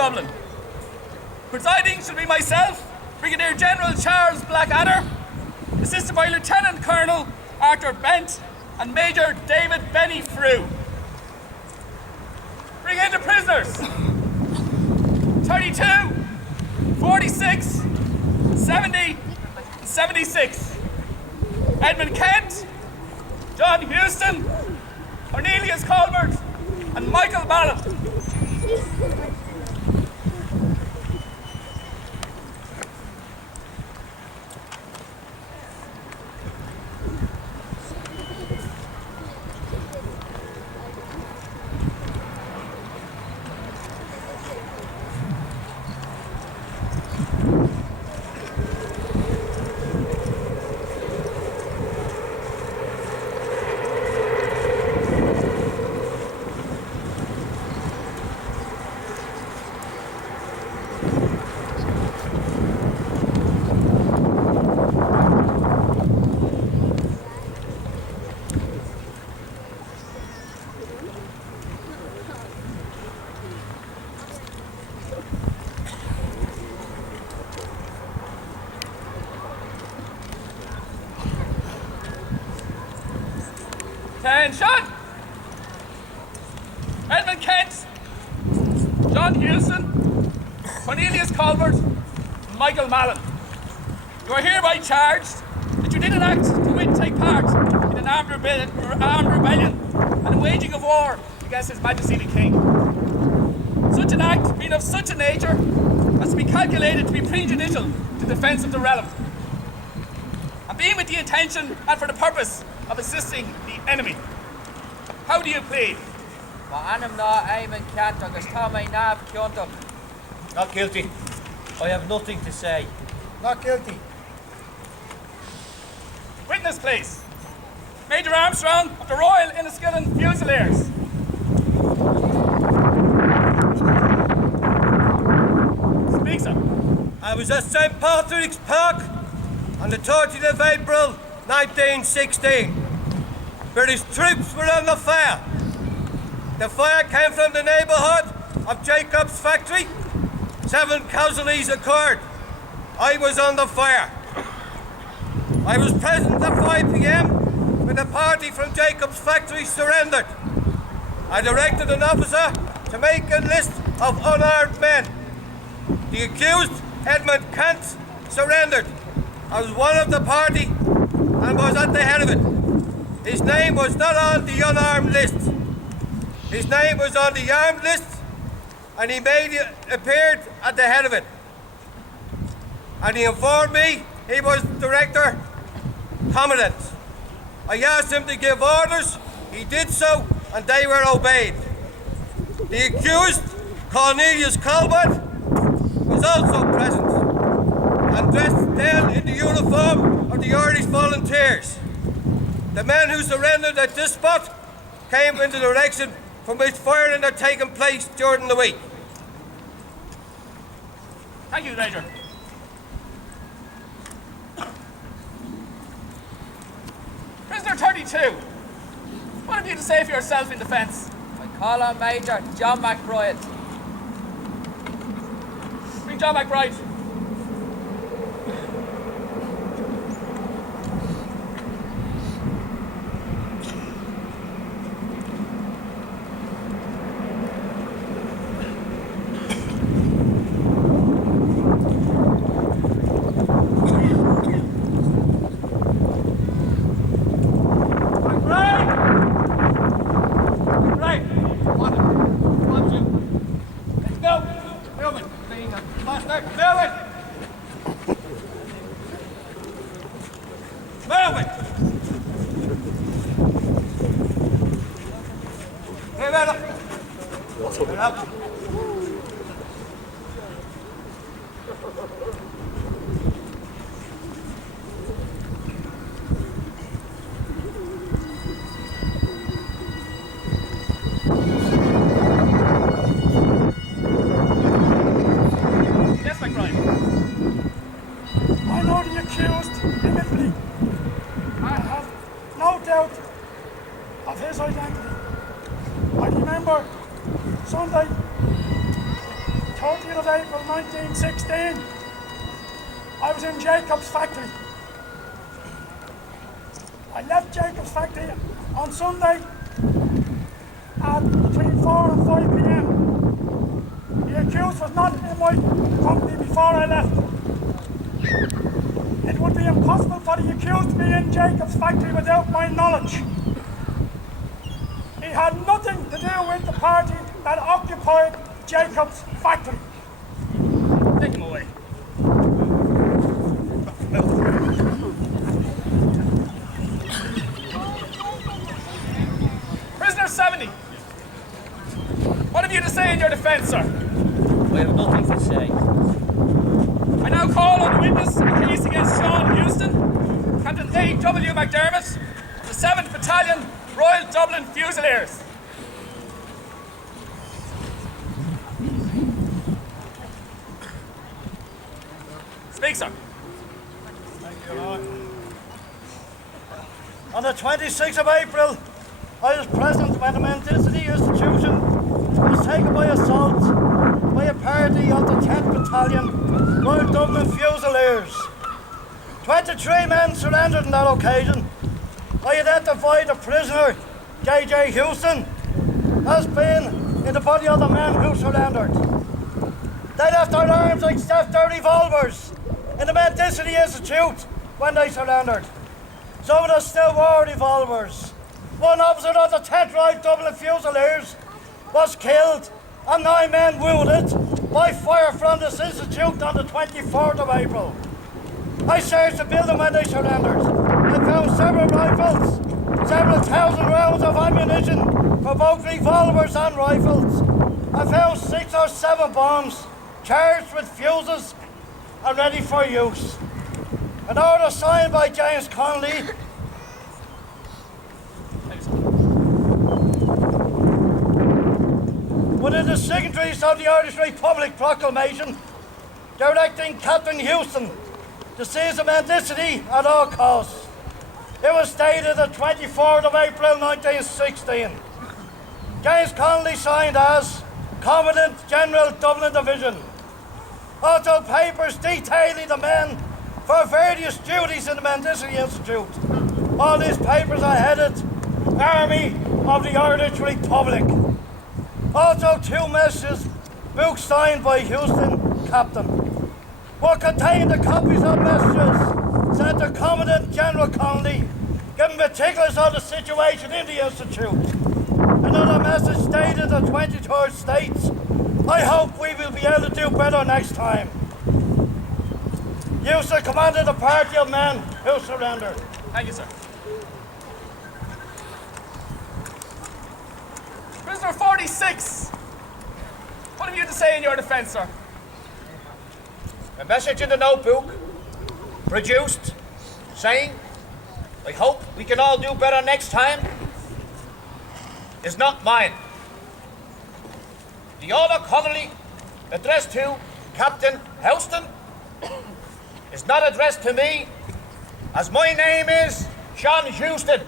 Dublin. Presiding shall be myself, Brigadier General Charles Blackadder, assisted by Lieutenant Colonel Arthur Bent and Major David Benny Frew. Bring in the prisoners. 32, 46, 70, 76. Edmund Kent, John Houston, Cornelius Colbert, and Michael Mallon. Attention! Edmund Kent, John Houston, Cornelius Colbert, and Michael Mallon. You are hereby charged that you did an act to take part in an armed rebellion and a waging of war against His Majesty the King. Such an act being of such a nature as to be calculated to be prejudicial to the defence of the realm, and being with the intention and for the purpose of assisting the enemy. How do you plead? Not guilty. I have nothing to say. Not guilty. Witness, please. Major Armstrong of the Royal Enniskillen Fusiliers. Speak, sir. I was at St. Patrick's Park on the 30th of April, 1916. British troops were on the fire. The fire came from the neighbourhood of Jacob's factory. 7 casualties occurred. I was on the fire. I was present at 5 p.m. when the party from Jacob's factory surrendered. I directed an officer to make a list of unarmed men. The accused, Edmund Kent, surrendered. I was one of the party and was at the head of it. His name was not on the unarmed list. His name was on the armed list, and he appeared at the head of it. And he informed me he was Director Commandant. I asked him to give orders, he did so, and they were obeyed. The accused, Cornelius Colbert, was also present and dressed then in the uniform of the Irish Volunteers. The men who surrendered at this spot came in the direction from which firing had taken place during the week. Thank you, Major. Prisoner 32, what have you to say for yourself in defence? I call on Major John McBride. Bring John McBride. Sunday, 30th of April 1916, I was in Jacob's factory. I left Jacob's factory on Sunday at between 4 and 5 p.m. The accused was not in my company before I left. It would be impossible for the accused to be in Jacob's factory without my knowledge. He had nothing to do with the party that occupied Jacob's factory. Take him away. Prisoner 70. What have you to say in your defence, sir? I have nothing to say. I now call on the witness in the case against Sean Houston, Captain A.W. McDermott, the 7th Battalion, Royal Dublin Fusiliers. Speak, sir. Thank you, Lord. On the 26th of April, I was present when the Mendicity Institution was taken by assault by a party of the 10th Battalion, Royal Dublin Fusiliers. 23 men surrendered on that occasion. I identified the prisoner, J.J. Houston, as being in the body of the men who surrendered. They left their arms except their revolvers in the Mendicity Institute when they surrendered. Some of them still wore revolvers. One officer of the 10th Royal Dublin Fusiliers was killed and 9 men wounded by fire from this institute on the 24th of April. I searched the building when they surrendered. I found several rifles, several thousand rounds of ammunition for both revolvers and rifles. I found 6 or 7 bombs charged with fuses and ready for use. An order signed by James Connolly within the signatories of the Irish Republic Proclamation directing Captain Houston to seize the mendicity at all costs. It was dated the 24th of April 1916. James Connolly signed as Commandant General Dublin Division. Also papers detailing the men for various duties in the Mendicity Institute. All these papers are headed Army of the Irish Republic. Also 2 messages, books signed by Houston, Captain. What contained the copies of messages sent to Commandant General Connolly giving particulars of the situation in the Institute. Another message stated the 23rd states. I hope we will be able to do better next time. You, sir, commanded a party of men who surrendered. Thank you, sir. Prisoner 46, what have you to say in your defence, sir? A message in the notebook, produced, saying, I hope we can all do better next time, is not mine. The order Connolly addressed to Captain Houston is not addressed to me, as my name is John Houston.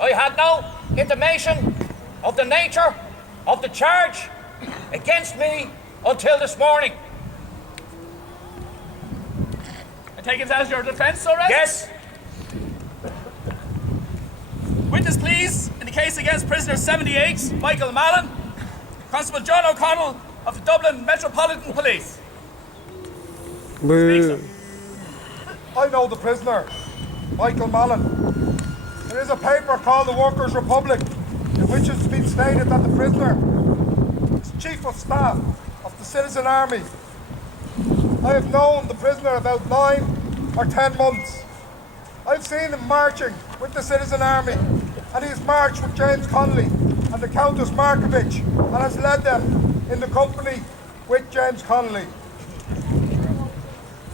I had no intimation of the nature of the charge against me until this morning. I take it as your defence, sir? Yes, Witness, please, in the case against prisoner 78, Michael Mallon, Constable John O'Connell of the Dublin Metropolitan Police. Speak, sir. I know the prisoner, Michael Mallon. There is a paper called the Workers' Republic, in which it's been stated that the prisoner is Chief of Staff of the Citizen Army. I have known the prisoner about 9 or 10 months. I've seen him marching with the Citizen Army, and he has marched with James Connolly and the Countess Markovich, and has led them in the company with James Connolly.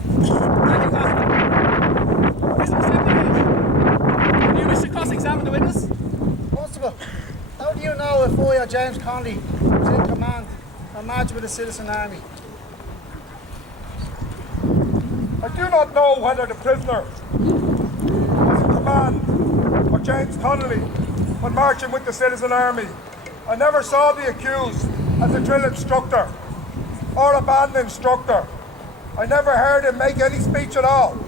Thank you, Constable. Prisoner 78, do you wish to cross-examine the witness? Constable, how do you know if I or James Connolly was in command or marched with the Citizen Army? I do not know whether the prisoner was in command or James Connolly when marching with the Citizen Army. I never saw the accused as a drill instructor or a band instructor. I never heard him make any speech at all.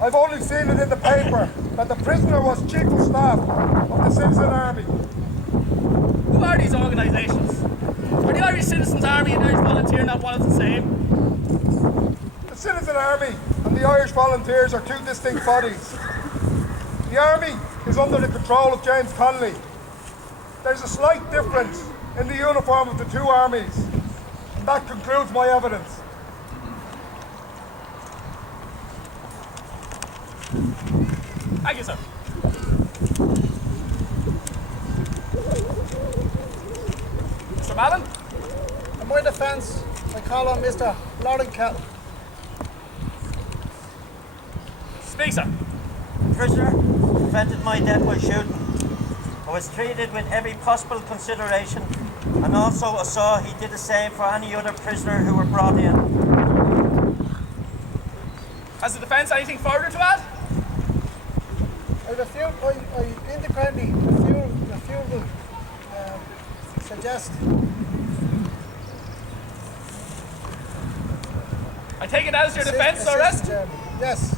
I've only seen it in the paper that the prisoner was Chief of Staff of the Citizen Army. Who are these organisations? Are the Irish Citizens Army and Irish Volunteer not one and the same? The Citizen Army and the Irish Volunteers are two distinct bodies. The Army is under the control of James Connolly. There's a slight difference in the uniform of the two armies, and that concludes my evidence. Thank you, sir. Mr. Mallon? In my defence, I call on Mr. Lauren Kettle. Speak, sir. Prisoner prevented my death by shooting. I was treated with every possible consideration, and also saw he did the same for any other prisoner who were brought in. Has the defence anything further to add? I independently refuse to suggest. I take it as your defence, or arrest? Yes.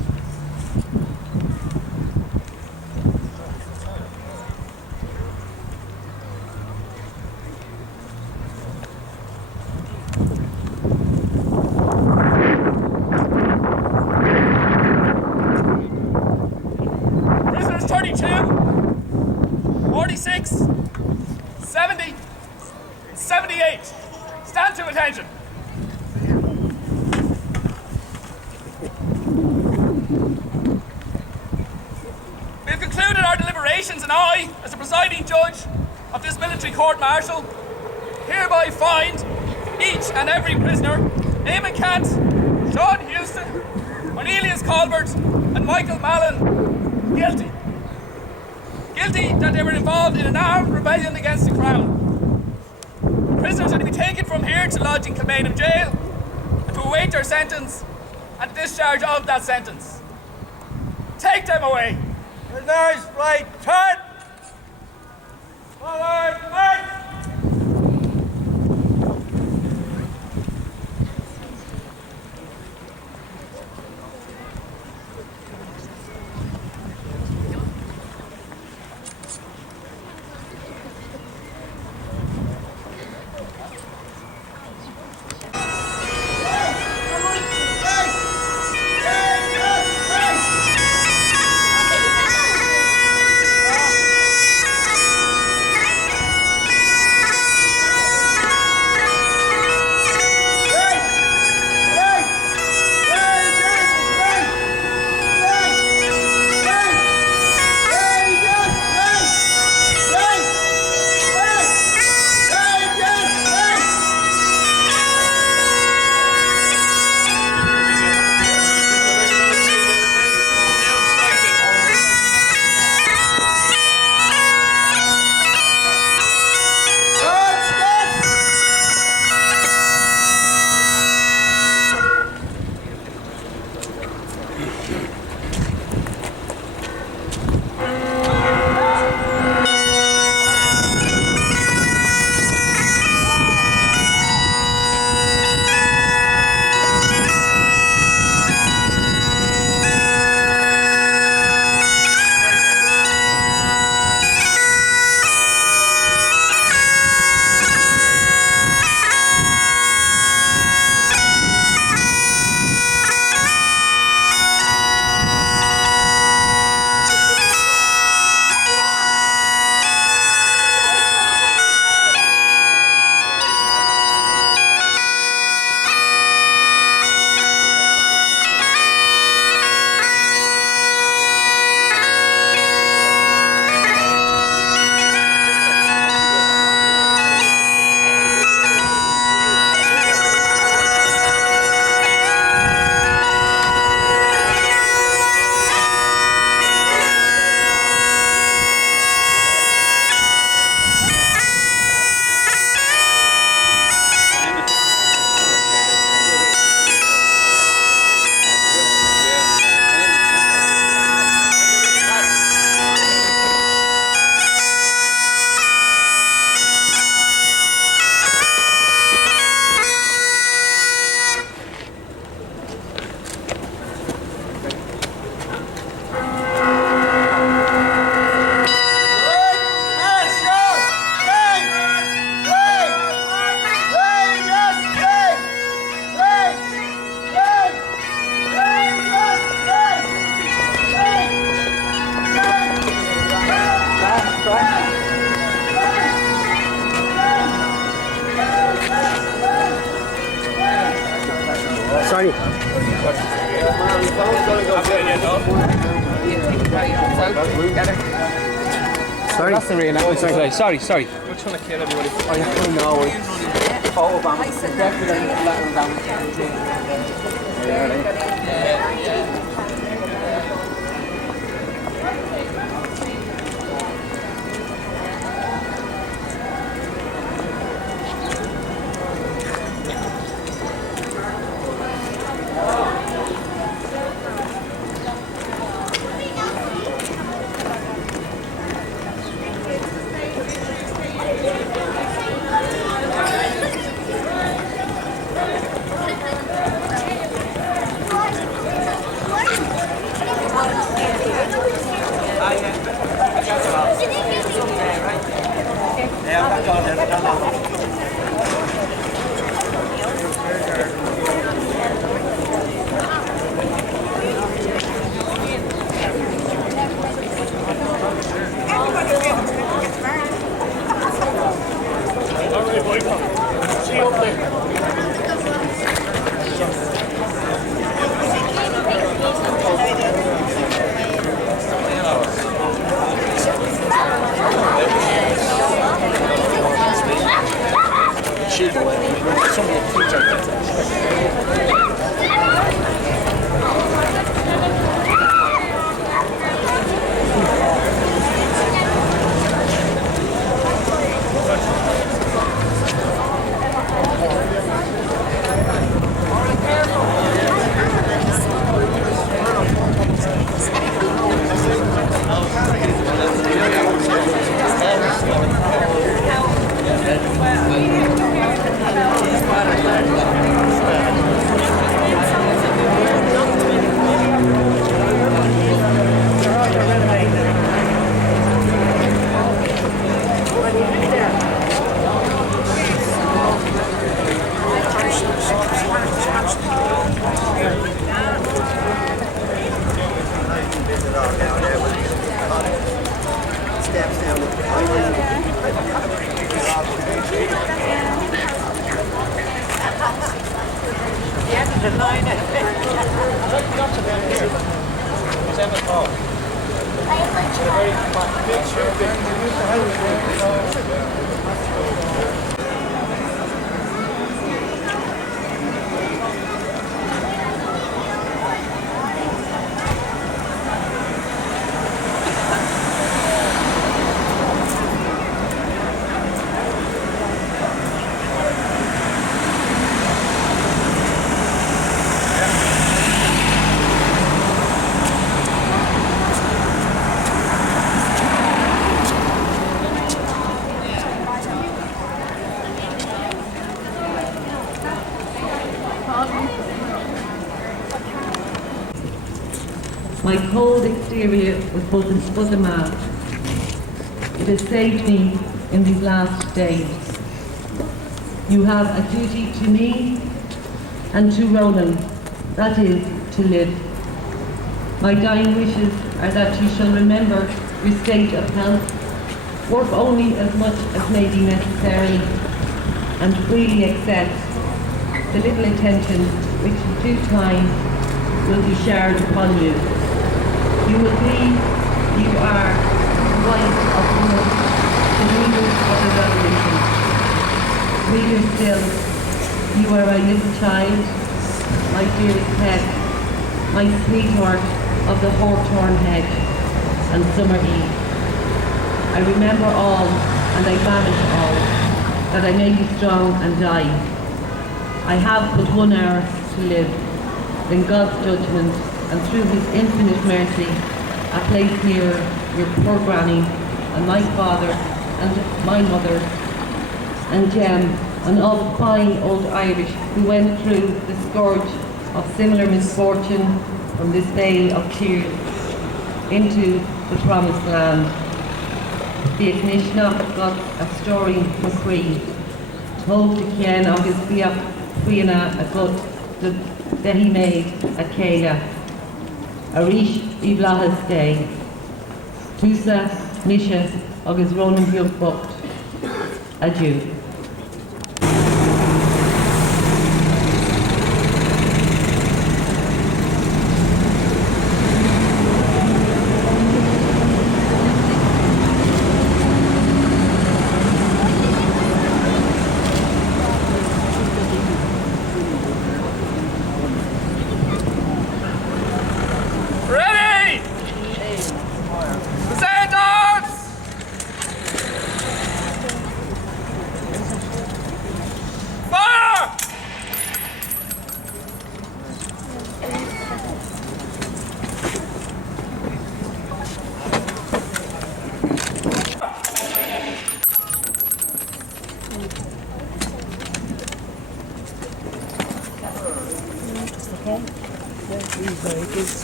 Prisoners 32, 46, 70, and 78. Stand to attention. We have concluded our deliberations, and I, as the presiding judge of this military court-martial, hereby find each and every prisoner, Eamon Cant, Sean Houston, Cornelius Colbert, and Michael Mallon, guilty. Guilty that they were involved in an armed rebellion against the Crown. Prisoners are to be taken from here to lodge in Kilmainham Jail and to await their sentence and the discharge of that sentence. Take them away. Prisoners, flight 10! Forward, march! Sorry. Sorry. That's the reenactment today. Sorry. We're trying to kill everybody. Oh, yeah. No. Photobomb. My cold exterior was but a mask. It has saved me in these last days. You have a duty to me and to Ronan, that is, to live. My dying wishes are that you shall remember your state of health, work only as much as may be necessary, and freely accept the little attention which in due time will be showered upon you. You will be, you are, the wife of the leaders of the revolution. Sweeter still, you are my little child, my dearest pet, my sweetheart of the hawthorn hedge and summer eve. I remember all, and I banish all, that I may be strong and die. I have but 1 hour to live, then God's judgment, and through his infinite mercy, a place near your poor granny, and my father, and my mother, and Jem, and all the fine old Irish who went through the scourge of similar misfortune from this vale of tears into the promised land. The Ignishnach got a story McCree, told to Kien agus Biach Quina a good that he made a Kayla. Arish Iblahas Day, Tusa, Nisha, agus Ronan Bjork Bocht. Adieu.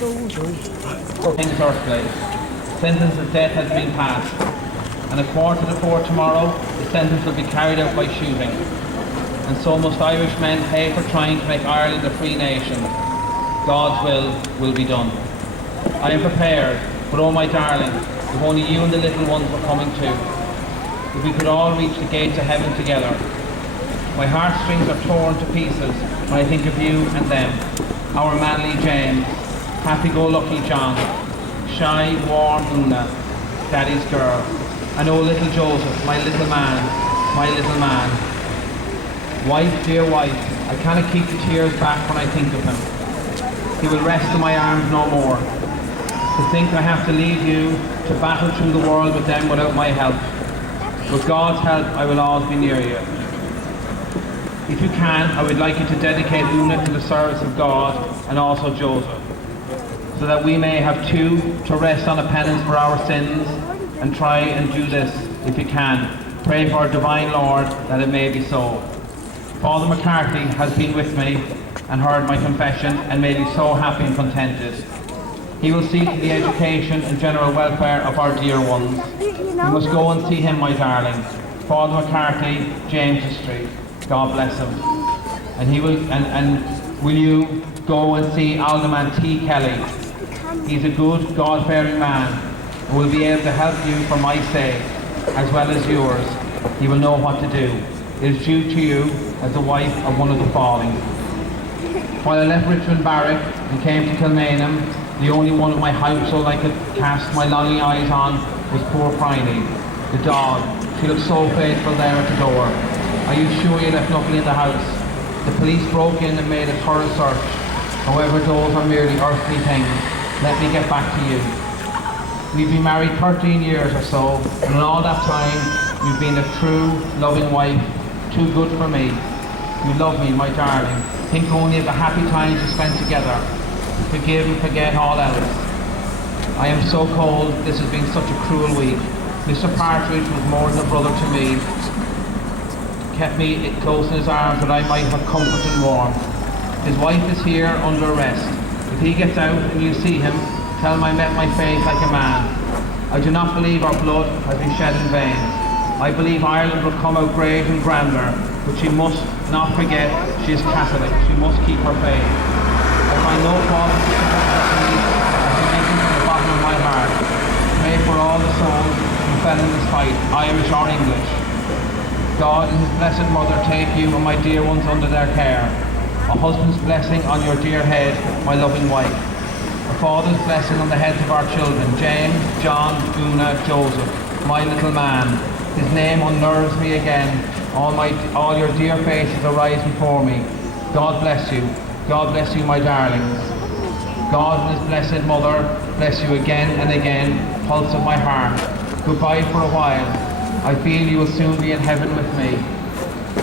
King's Earthquake. Sentence of death has been passed, and 3:45 tomorrow, the sentence will be carried out by shooting. And so must Irish men pay for trying to make Ireland a free nation. God's will be done. I am prepared, but oh my darling, if only you and the little ones were coming too. If we could all reach the gates of heaven together. My heartstrings are torn to pieces when I think of you and them. Our manly James, happy-go-lucky John, shy, warm Una, Daddy's girl, and oh little Joseph, my little man, my little man. Wife, dear wife, I cannot keep the tears back when I think of him. He will rest in my arms no more. To think I have to leave you to battle through the world with them without my help. With God's help, I will always be near you. If you can, I would like you to dedicate Una to the service of God and also Joseph, so that we may have two to rest on a penance for our sins, and try and do this, if you can. Pray for our divine Lord that it may be so. Father McCarthy has been with me and heard my confession and made me so happy and contented. He will see to the education and general welfare of our dear ones. You must go and see him, my darling. Father McCarthy, James Street. God bless him. And he will will you go and see Alderman T. Kelly? He's a good, God-fearing man and will be able to help you for my sake, as well as yours. He will know what to do. It is due to you as the wife of one of the fallen. While I left Richmond Barrack and came to Kilmainham, the only one of my household I could cast my longing eyes on was poor Phryne, the dog. She looked so faithful there at the door. Are you sure you left nothing in the house? The police broke in and made a thorough search. However, those are merely earthly things. Let me get back to you. We've been married 13 years or so, and in all that time, you've been a true, loving wife, too good for me. You love me, my darling. Think only of the happy times we spent together. Forgive and forget all else. I am so cold, this has been such a cruel week. Mr. Partridge was more than a brother to me. Kept me close in his arms that I might have comfort and warmth. His wife is here under arrest. If he gets out and you see him, tell him I met my fate like a man. I do not believe our blood has been shed in vain. I believe Ireland will come out great and grander, but she must not forget she is Catholic. She must keep her faith. I find no fault with the I think from the bottom of my heart. Pray for all the souls who fell in this fight, Irish or English. God and his blessed mother take you and my dear ones under their care. A husband's blessing on your dear head, my loving wife. A father's blessing on the heads of our children, James, John, Una, Joseph, my little man. His name unnerves me again. All your dear faces arise before me. God bless you. God bless you, my darlings. God and his blessed mother bless you again and again, pulse of my heart. Goodbye for a while. I feel you will soon be in heaven with me.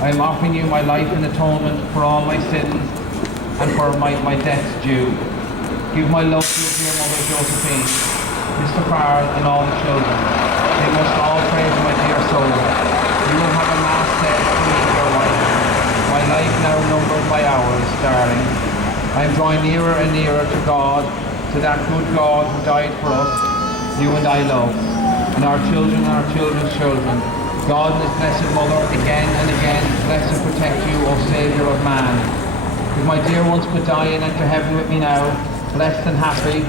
I am offering you my life in atonement for all my sins and for my debts due. Give my love to your dear mother Josephine, Mr. Farrell and all the children. They must all pray for my dear soul. You will have a mass said to me, your wife. My life now numbers by hours, darling. I am drawing nearer and nearer to God, to that good God who died for us, you and I love, and our children and our children's children. God and his blessed mother again and again bless and protect you, O Saviour of man. If my dear ones could die and enter heaven with me now, blessed and happy,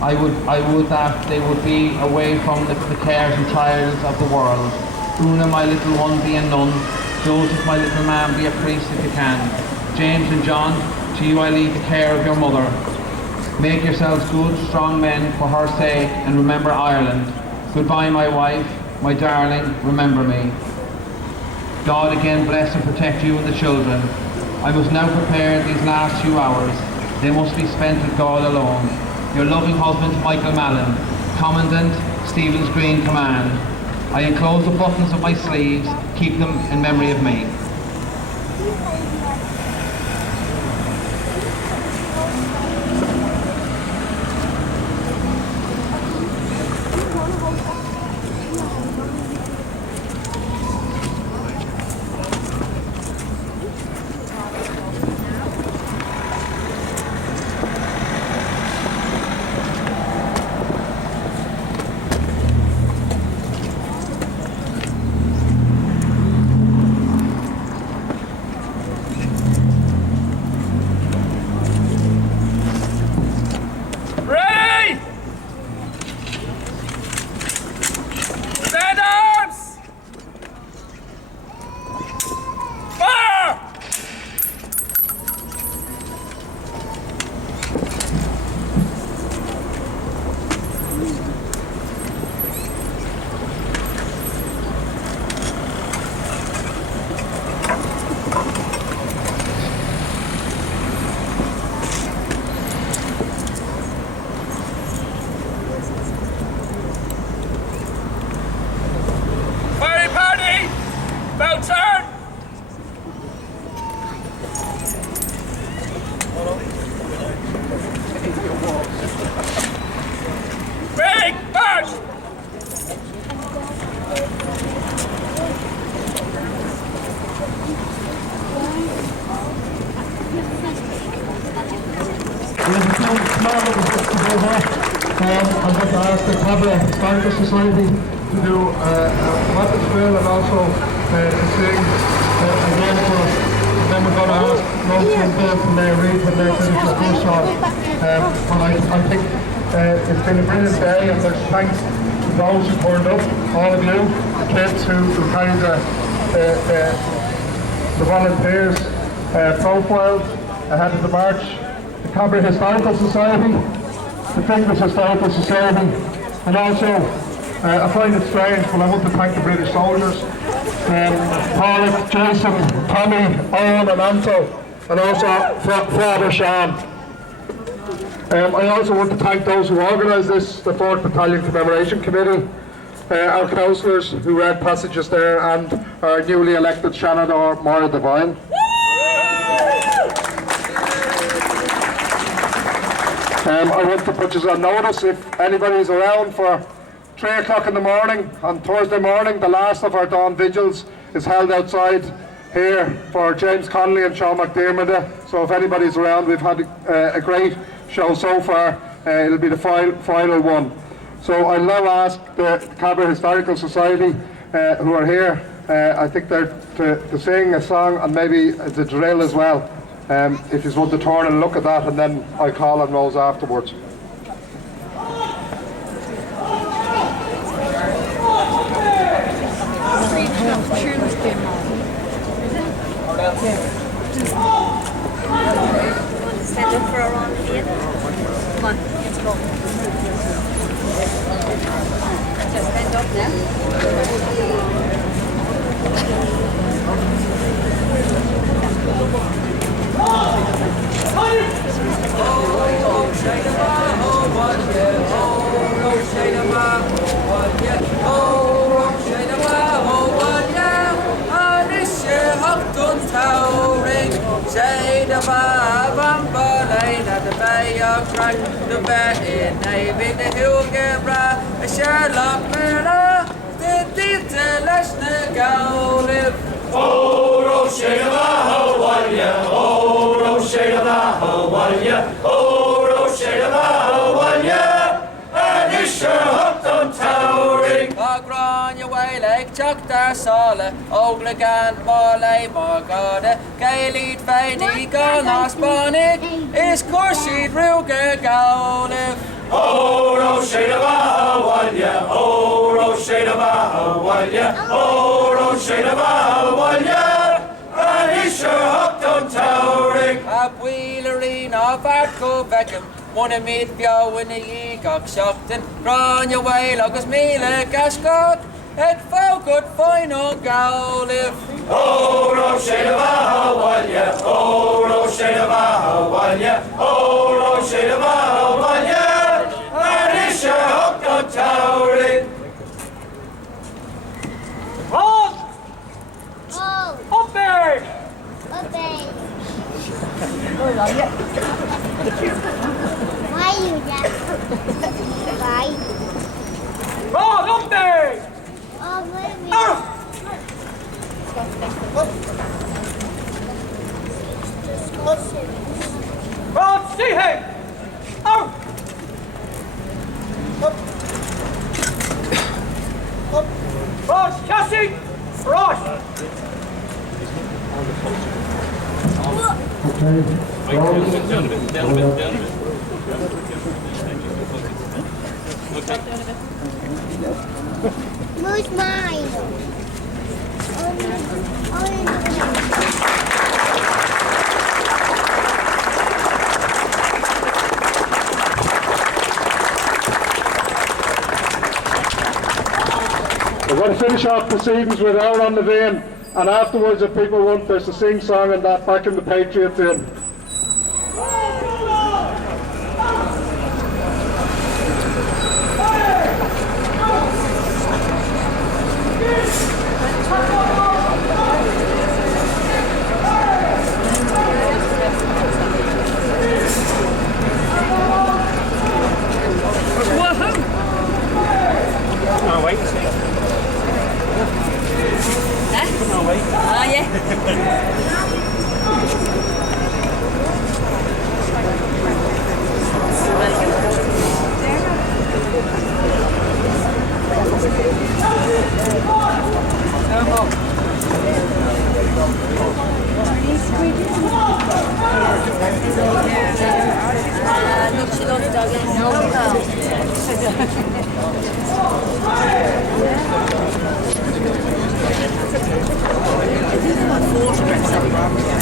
I would that they would be away from the cares and trials of the world. Una, my little one, be a nun. Joseph, my little man, be a priest if you can. James and John, to you I leave the care of your mother. Make yourselves good, strong men for her sake, and remember Ireland. Goodbye, my wife, my darling, remember me. God again bless and protect you and the children. I must now prepare these last few hours. They must be spent with God alone. Your loving husband, Michael Mallon, Commandant, Stephen's Green Command. I enclose the buttons of my sleeves, keep them in memory of me. Cabaret Historical Society to do a weapons drill and also to sing again for us. And then we're going to ask Rose and Bill from Mayor Reid when they finish the first song. But I think it's been a brilliant day, and there's thanks to those who turned up, all of you, the kids who carried the volunteers profiles ahead of the march, the Cabaret Historical Society, the Fingers Historical Society, and also I find it strange, but I want to thank the British soldiers, Paul, Jason, Tommy, Owen and Anto, and also Father Sean. I also want to thank those who organised this, the 4th Battalion Commemoration Committee, our councillors who read passages there, and our newly elected Shannon or Maura Devine. I want to put you on notice, if anybody is around for 3 o'clock in the morning on Thursday morning, the last of our dawn vigils is held outside here for James Connolly and Sean McDermott. So if anybody's around, we've had a great show so far. It'll be the final one. So I'll now ask the Cabaret Historical Society who are here, I think they're to sing a song and maybe the drill as well. If you want to turn and look at that, and then I'll call on Rose afterwards. Stand up for a round again. Come on, let's go. Just stand up now. Chucktar Sala, Oglegan, Marley, Margada, Gailid, Vaini, Ganas, Bonnet, is Corsid, Ruger, Gaulif. Oh, Roshadava, Walya, oh, Roshadava, Walya, oh, Roshadava, Walya, and he sure hooked on towering. A wheelerine of Arco Beckham, one of me, Bio in the Eagok Shockton, run your way, Locus Mila, Gascot. Et focus final Gaulif. Oh, Roshadava, Walya, oh, Roshadava, Walya, oh, Roshadava, Walya, and he sure hooked on towering. Ron! Oh! Up there! Up there! Why you that? Why? Ron, up there! Oh, baby. Ron, see him! Out! Ross, chassis! Ross! Who's mine? We're going to finish off proceedings with Hour on the Vein, and afterwards, if people want, there's a sing song and that back in the Patriot Inn. Yeah. Look, she loves doggies. I think I'm on 40%.